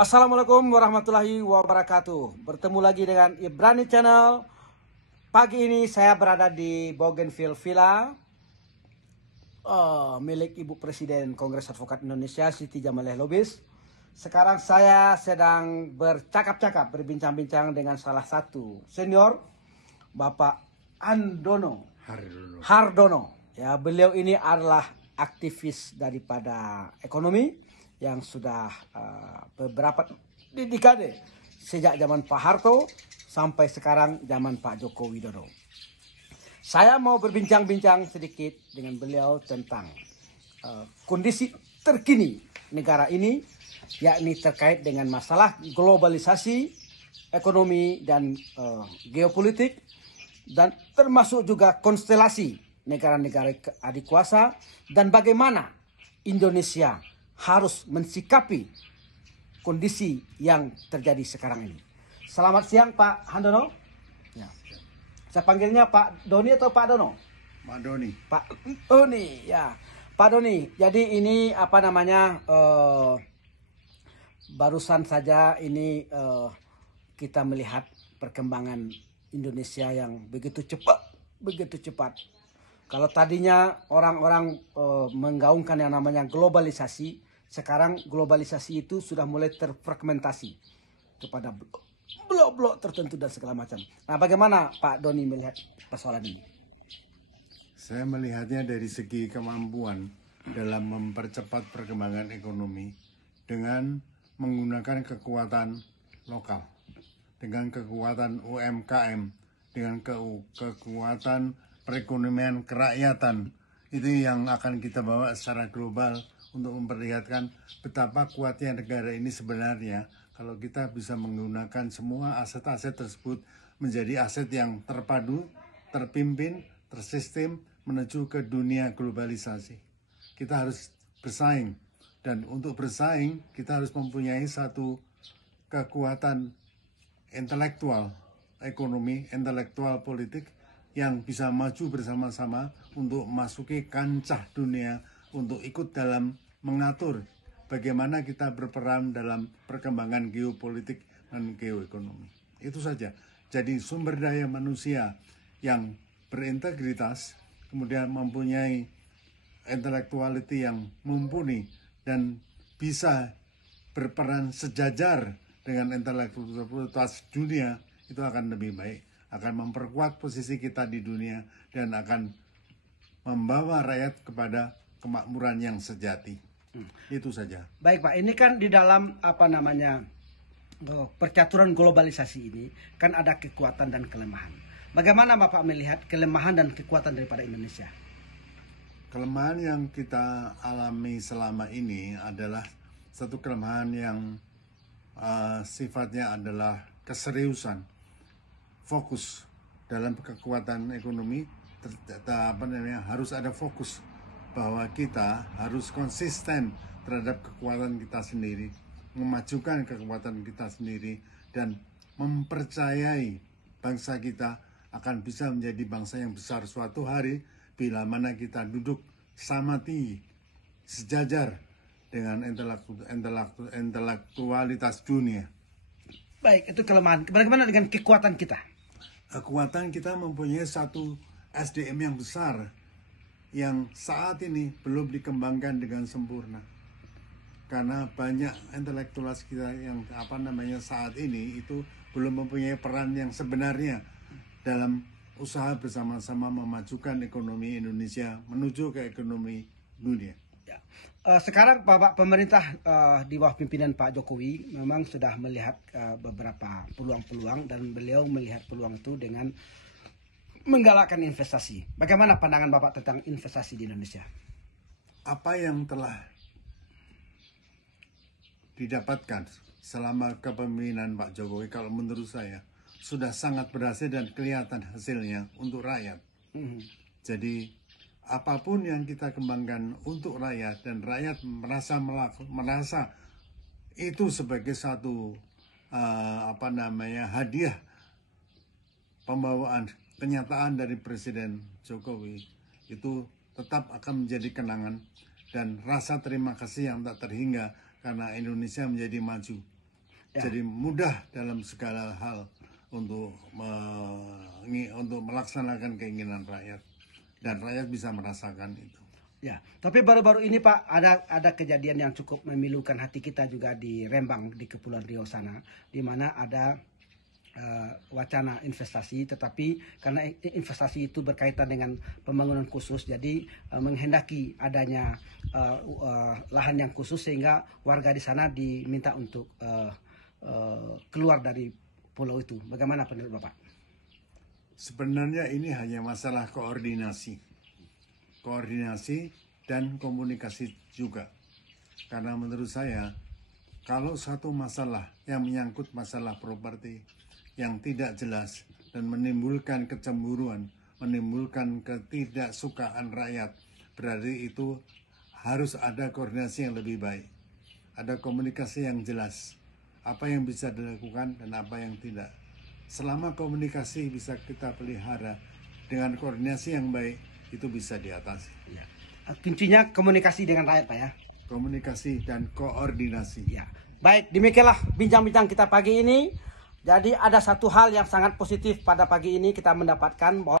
Assalamualaikum warahmatullahi wabarakatuh. Bertemu lagi dengan Ibrani Channel. Pagi ini saya berada di Bougainville Villa, milik Ibu Presiden Kongres Advokat Indonesia Siti Jamaleh Lubis. Sekarang saya sedang bercakap-cakap, berbincang-bincang dengan salah satu senior, Bapak Andono Hardono. Ya, beliau ini adalah aktivis daripada ekonomi yang sudah beberapa dekade sejak zaman Pak Harto sampai sekarang zaman Pak Joko Widodo. Saya mau berbincang-bincang sedikit dengan beliau tentang kondisi terkini negara ini, yakni terkait dengan masalah globalisasi, ekonomi dan geopolitik, dan termasuk juga konstelasi negara-negara adik kuasa, dan bagaimana Indonesia harus mensikapi kondisi yang terjadi sekarang ini. Selamat siang Pak Handono. Ya. Saya panggilnya Pak Doni atau Pak Dono? Pak Doni. Pak Doni, ya. Pak Doni, jadi ini apa namanya, barusan saja ini kita melihat perkembangan Indonesia yang begitu cepat. Kalau tadinya orang-orang menggaungkan yang namanya globalisasi, sekarang globalisasi itu sudah mulai terfragmentasi kepada blok-blok tertentu dan segala macam. Nah, bagaimana Pak Doni melihat persoalan ini? Saya melihatnya dari segi kemampuan dalam mempercepat perkembangan ekonomi dengan menggunakan kekuatan lokal, dengan kekuatan UMKM, dengan kekuatan perekonomian kerakyatan. Itu yang akan kita bawa secara global untuk memperlihatkan betapa kuatnya negara ini sebenarnya kalau kita bisa menggunakan semua aset-aset tersebut menjadi aset yang terpadu, terpimpin, tersistem menuju ke dunia globalisasi. Kita harus bersaing, dan untuk bersaing kita harus mempunyai satu kekuatan intelektual ekonomi, intelektual politik yang bisa maju bersama-sama untuk memasuki kancah dunia, untuk ikut dalam mengatur bagaimana kita berperan dalam perkembangan geopolitik dan geoekonomi. Itu saja. Jadi sumber daya manusia yang berintegritas, kemudian mempunyai intellectuality yang mumpuni dan bisa berperan sejajar dengan intelektualitas dunia, itu akan lebih baik, akan memperkuat posisi kita di dunia dan akan membawa rakyat kepada kemakmuran yang sejati. Itu saja. Baik Pak, ini kan di dalam apa namanya percaturan globalisasi ini kan ada kekuatan dan kelemahan. Bagaimana Bapak melihat kelemahan dan kekuatan daripada Indonesia? Kelemahan yang kita alami selama ini adalah satu kelemahan yang sifatnya adalah keseriusan, fokus dalam kekuatan ekonomi. Harus ada fokus bahwa kita harus konsisten terhadap kekuatan kita sendiri, memajukan kekuatan kita sendiri, dan mempercayai bangsa kita akan bisa menjadi bangsa yang besar suatu hari bila mana kita duduk samati sejajar dengan intelektualitas dunia. Baik, itu kelemahan. Bagaimana dengan kekuatan kita? Kekuatan kita mempunyai satu SDM yang besar yang saat ini belum dikembangkan dengan sempurna. Karena banyak intelektualis kita yang saat ini itu belum mempunyai peran yang sebenarnya dalam usaha bersama-sama memajukan ekonomi Indonesia menuju ke ekonomi dunia. Ya. Sekarang Bapak pemerintah di bawah pimpinan Pak Jokowi memang sudah melihat beberapa peluang-peluang, dan beliau melihat peluang itu dengan menggalakkan investasi. Bagaimana pandangan Bapak tentang investasi di Indonesia? Apa yang telah didapatkan selama kepemimpinan Pak Jokowi, kalau menurut saya sudah sangat berhasil dan kelihatan hasilnya untuk rakyat. Jadi apapun yang kita kembangkan untuk rakyat dan rakyat merasa itu sebagai satu hadiah pembawaan kenyataan dari Presiden Jokowi, itu tetap akan menjadi kenangan dan rasa terima kasih yang tak terhingga karena Indonesia menjadi maju. Ya. Jadi mudah dalam segala hal untuk melaksanakan keinginan rakyat, dan rakyat bisa merasakan itu. Ya, tapi baru-baru ini Pak ada kejadian yang cukup memilukan hati kita juga di Rembang di Kepulauan Riau sana, di mana ada wacana investasi, tetapi karena investasi itu berkaitan dengan pembangunan khusus, jadi menghendaki adanya lahan yang khusus sehingga warga di sana diminta untuk keluar dari pulau itu. Bagaimana pendapat Bapak? Sebenarnya ini hanya masalah koordinasi dan komunikasi juga. Karena menurut saya, kalau satu masalah yang menyangkut masalah properti yang tidak jelas dan menimbulkan kecemburuan, menimbulkan ketidaksukaan rakyat, berarti itu harus ada koordinasi yang lebih baik. Ada komunikasi yang jelas, apa yang bisa dilakukan dan apa yang tidak. Selama komunikasi bisa kita pelihara dengan koordinasi yang baik, itu bisa diatasi. Ya. Kuncinya komunikasi dengan rakyat Pak ya. Komunikasi dan koordinasi. Ya. Baik, demikianlah bincang-bincang kita pagi ini. Jadi ada satu hal yang sangat positif pada pagi ini kita mendapatkan bahwa